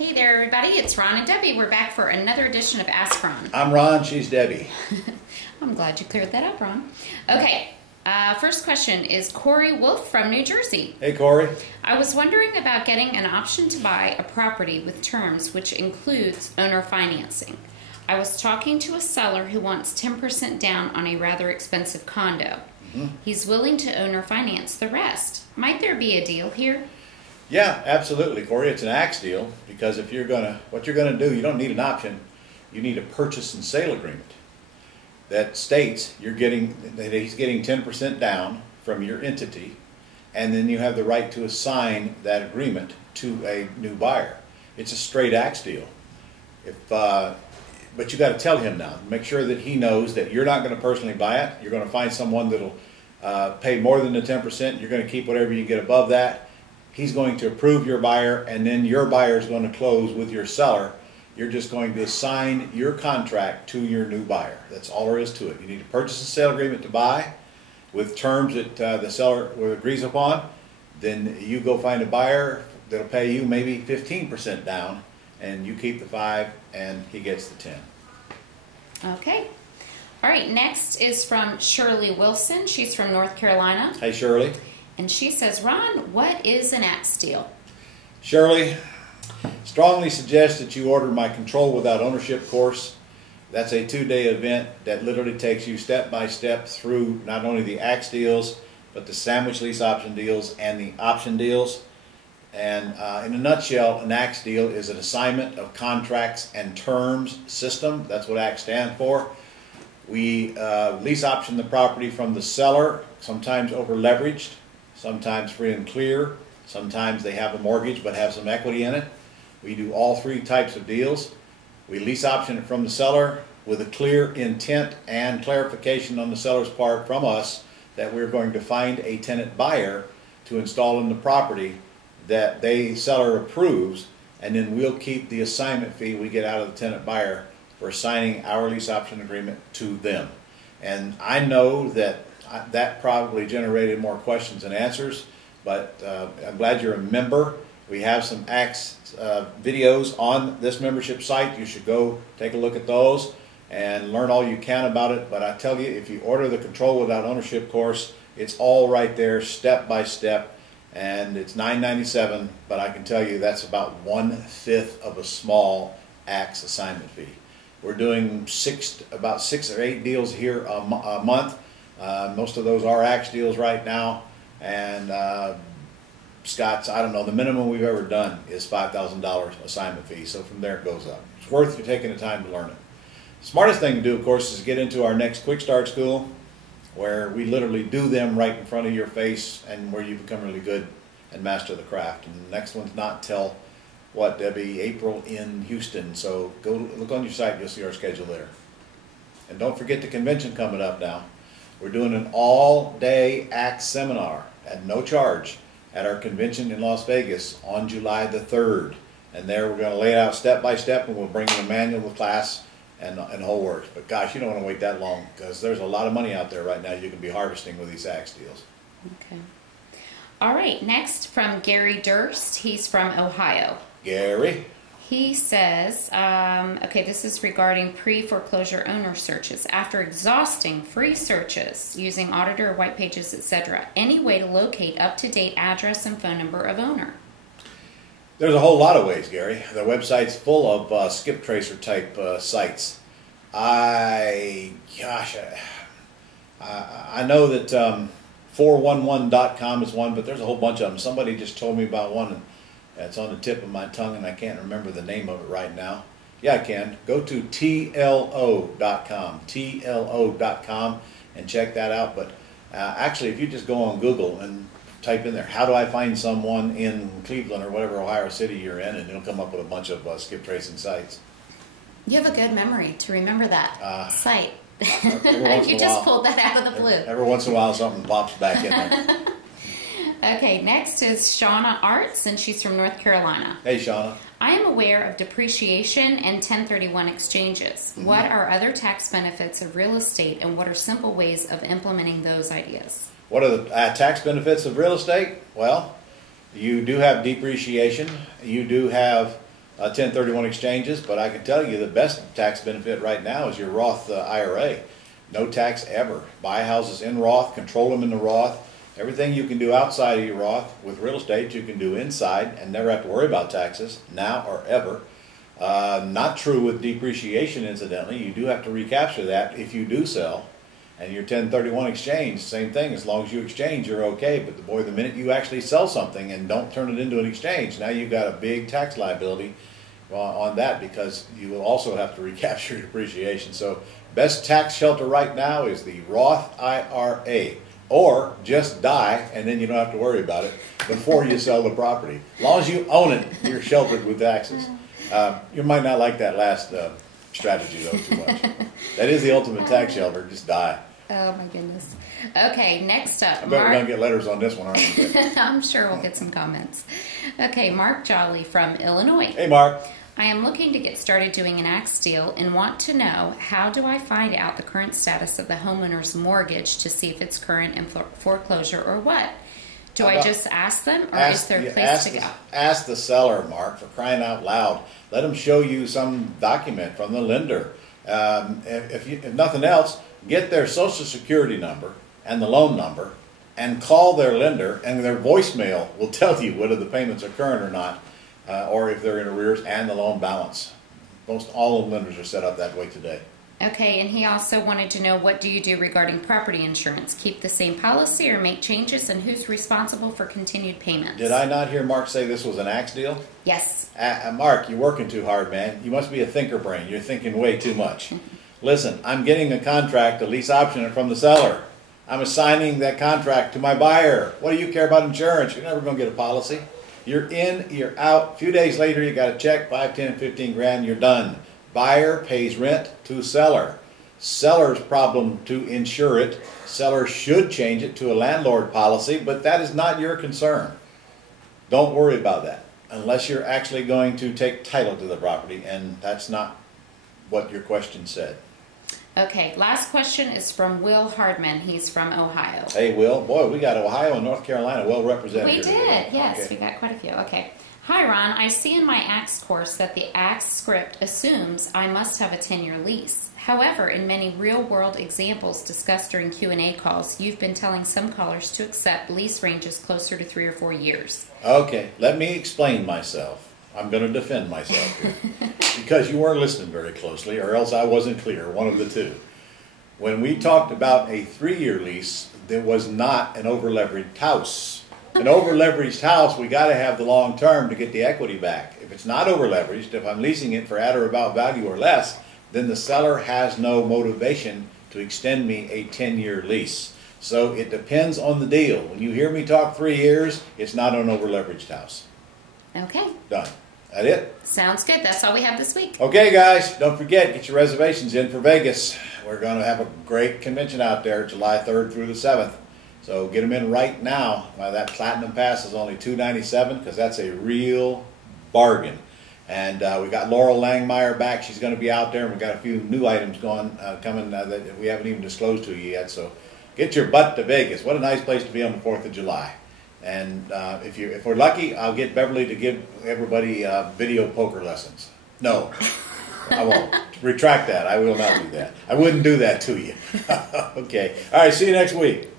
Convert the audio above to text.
Hey there, everybody. It's Ron and Debbie. We're back for another edition of Ask Ron. I'm Ron. She's Debbie. I'm glad you cleared that up, Ron. Okay. First question is Corey Wolf from New Jersey. Hey, Corey. I was wondering about getting an option to buy a property with terms which includes owner financing. I was talking to a seller who wants 10% down on a rather expensive condo. He's willing to owner finance the rest. Might there be a deal here? Yeah, absolutely, Corey. It's an axe deal because if you're what you're gonna do, you don't need an option. You need a purchase and sale agreement that states he's getting 10% down from your entity, and then you have the right to assign that agreement to a new buyer. It's a straight axe deal. But you got to tell him now. Make sure that he knows that you're not going to personally buy it. You're going to find someone that'll pay more than the 10%. You're going to keep whatever you get above that. He's going to approve your buyer, and then your buyer is going to close with your seller. You're just going to assign your contract to your new buyer. That's all there is to it. You need a purchase and sale agreement to buy with terms that the seller agrees upon. Then you go find a buyer that'll pay you maybe 15% down, and you keep the 5 and he gets the 10. Okay. All right, next is from Shirley Wilson. She's from North Carolina. Hey, Shirley. And she says, Ron, what is an axe deal? Shirley, strongly suggest that you order my Control Without Ownership course. That's a 2-day event that literally takes you step by step through not only the axe deals, but the sandwich lease option deals and the option deals. And in a nutshell, an axe deal is an assignment of contracts and terms system. That's what axe stands for. We lease option the property from the seller, sometimes over leveraged, sometimes free and clear, sometimes they have a mortgage but have some equity in it. We do all 3 types of deals. We lease option it from the seller with a clear intent and clarification on the seller's part from us that we're going to find a tenant buyer to install in the property that the seller approves, and then we'll keep the assignment fee we get out of the tenant buyer for assigning our lease option agreement to them. And I know that that probably generated more questions than answers, but I'm glad you're a member. We have some axe videos on this membership site. You should go take a look at those and learn all you can about it. But I tell you, if you order the Control Without Ownership course, it's all right there, step by step. And it's $9.97, but I can tell you that's about 1/5 of a small axe assignment fee. We're doing about 6 or 8 deals here a month. Most of those are axe deals right now. And Scott's, I don't know, the minimum we've ever done is $5,000 assignment fee. So from there it goes up. It's worth you taking the time to learn it. Smartest thing to do, of course, is get into our next Quick Start School, where we literally do them right in front of your face and where you become really good and master the craft. And the next one's not till, what, Debbie, April in Houston. So go look on your site, you'll see our schedule there. And don't forget the convention coming up now. We're doing an all-day axe seminar at no charge at our convention in Las Vegas on July the 3rd. And there we're going to lay it out step by step, and we'll bring in a manual of class and the whole works. But gosh, you don't want to wait that long because there's a lot of money out there right now you can be harvesting with these axe deals. Okay. All right, next from Gary Durst. He's from Ohio. Gary? He says, okay, this is regarding pre-foreclosure owner searches. After exhausting free searches using Auditor, White Pages, etc., any way to locate up-to-date address and phone number of owner? There's a whole lot of ways, Gary. The website's full of skip tracer type sites. I know that 411.com is one, but there's a whole bunch of them. Somebody just told me about one, and it's on the tip of my tongue, and I can't remember the name of it right now. Yeah, I can. Go to TLO.com, and check that out. But actually, if you just go on Google and type in there, how do I find someone in Cleveland or whatever Ohio City you're in, and it'll come up with a bunch of skip tracing sites. You have a good memory to remember that site. You just pulled that out of the blue. Every once in a while something pops back in there. Okay, next is Shauna Arts, and she's from North Carolina. Hey, Shauna. I am aware of depreciation and 1031 exchanges. What are other tax benefits of real estate, and what are simple ways of implementing those ideas? What are the tax benefits of real estate? Well, you do have depreciation. You do have 1031 exchanges, but I can tell you the best tax benefit right now is your Roth IRA. No tax ever. Buy houses in Roth, control them in the Roth. Everything you can do outside of your Roth with real estate, you can do inside and never have to worry about taxes, now or ever. Not true with depreciation, incidentally. You do have to recapture that if you do sell. And your 1031 exchange, same thing. As long as you exchange, you're okay. But boy, the minute you actually sell something and don't turn it into an exchange, now you've got a big tax liability on that, because you will also have to recapture your depreciation. So best tax shelter right now is the Roth IRA. Or just die, and then you don't have to worry about it before you sell the property. As long as you own it, you're sheltered with taxes. You might not like that last strategy, though, too much. That is the ultimate tax shelter. Just die. Oh, my goodness. Okay, next up. I bet we're going to get letters on this one, aren't we? I'm sure we'll get some comments. Okay, Mark Jolly from Illinois. Hey, Mark. I am looking to get started doing an Appt deal and want to know, how do I find out the current status of the homeowner's mortgage to see if it's current in foreclosure or what? Do I just ask them, or is there a place to go? Ask the seller, Mark, for crying out loud. Let them show you some document from the lender. If nothing else, get their social security number and the loan number and call their lender, and their voicemail will tell you whether the payments are current or not. Or if they're in arrears, and the loan balance. Most all of the lenders are set up that way today. Okay, and he also wanted to know, what do you do regarding property insurance? Keep the same policy or make changes, and who's responsible for continued payments? Did I not hear Mark say this was an Appt deal? Yes. Mark, you're working too hard, man. You must be a thinker brain. You're thinking way too much. Listen, I'm getting a contract, a lease option from the seller. I'm assigning that contract to my buyer. What do you care about insurance? You're never going to get a policy. You're in, you're out. A few days later, you got a check, 5, 10, 15 grand, you're done. Buyer pays rent to seller. Seller's problem to insure it. Seller should change it to a landlord policy, but that is not your concern. Don't worry about that unless you're actually going to take title to the property, and that's not what your question said. Okay, last question is from Will Hardman. He's from Ohio. Hey, Will. Boy, we got Ohio and North Carolina well represented. We here did, today. yes. Okay. We got quite a few. Okay. Hi, Ron. I see in my Appt course that the Appt script assumes I must have a 10-year lease. However, in many real-world examples discussed during Q&A calls, you've been telling some callers to accept lease ranges closer to 3 or 4 years. Okay, let me explain myself. I'm going to defend myself here. Because you weren't listening very closely, or else I wasn't clear, one of the two. When we talked about a 3-year lease, there was not an over-leveraged house. An over-leveraged house, we got to have the long term to get the equity back. If it's not over-leveraged, if I'm leasing it for at or about value or less, then the seller has no motivation to extend me a 10-year lease. So it depends on the deal. When you hear me talk 3 years, it's not an over-leveraged house. Okay. Done. That it? Sounds good. That's all we have this week. Okay, guys, don't forget, get your reservations in for Vegas. We're going to have a great convention out there, July 3rd through the 7th. So get them in right now. That Platinum Pass is only $297, because that's a real bargain. And we got Laurel Langmeyer back. She's going to be out there, and we've got a few new items coming that we haven't even disclosed to you yet. So get your butt to Vegas. What a nice place to be on the 4th of July. And if we're lucky, I'll get Beverly to give everybody video poker lessons. No, I won't. Retract that. I will not do that. I wouldn't do that to you. Okay. All right. See you next week.